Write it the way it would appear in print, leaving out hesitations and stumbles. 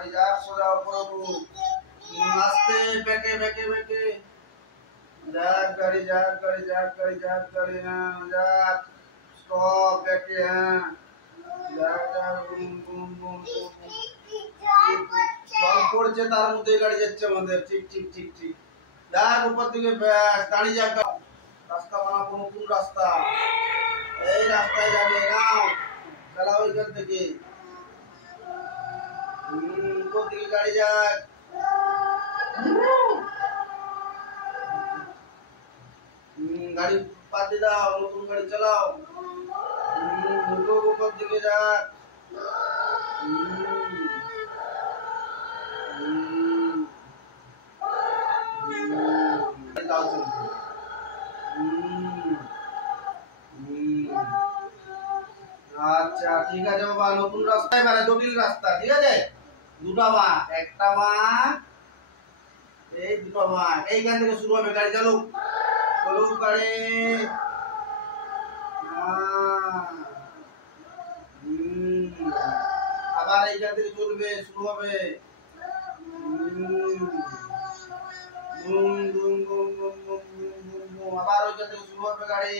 গাড়ি যাক সোজা উপরে উঠ আস্তে বেঁকে বেঁকে বেঁকে যাক গাড়ি যাক গাড়ি যাক গাড়ি যাক গাড়ি হ্যাঁ যাক স্টপ বেঁকে হ্যাঁ যাক যাক বুম বুম বুম জল পড়ছে তার মধ্যে গাড়ি যাচ্ছে আমাদের ঠিক ঠিক ঠিক ঠিক যাক উপর দিকে ব্যাস দাঁড়িয়ে যাক রাস্তা বানাবো নতুন রাস্তা এই রাস্তায় যাবে নাও চালাও ওইখান থেকে উপর দিকে গাড়ি যাক গাড়ি পাল্টে দাও নতুন গাড়ি চালাও উপর দিকে যাক আচ্ছা ঠিক আছে বাবা নতুন রাস্তায় মানে জটিল রাস্তা ঠিক আছে দুটো বাঁক একটা বাঁক এই দুটো বাঁক এইখান থেকে শুরু হবে গাড়ি চালুক চলুক গাড়ি আবার এইখান থেকে চলবে শুরু হবে আবার ওইখান থেকে শুরু হবে গাড়ি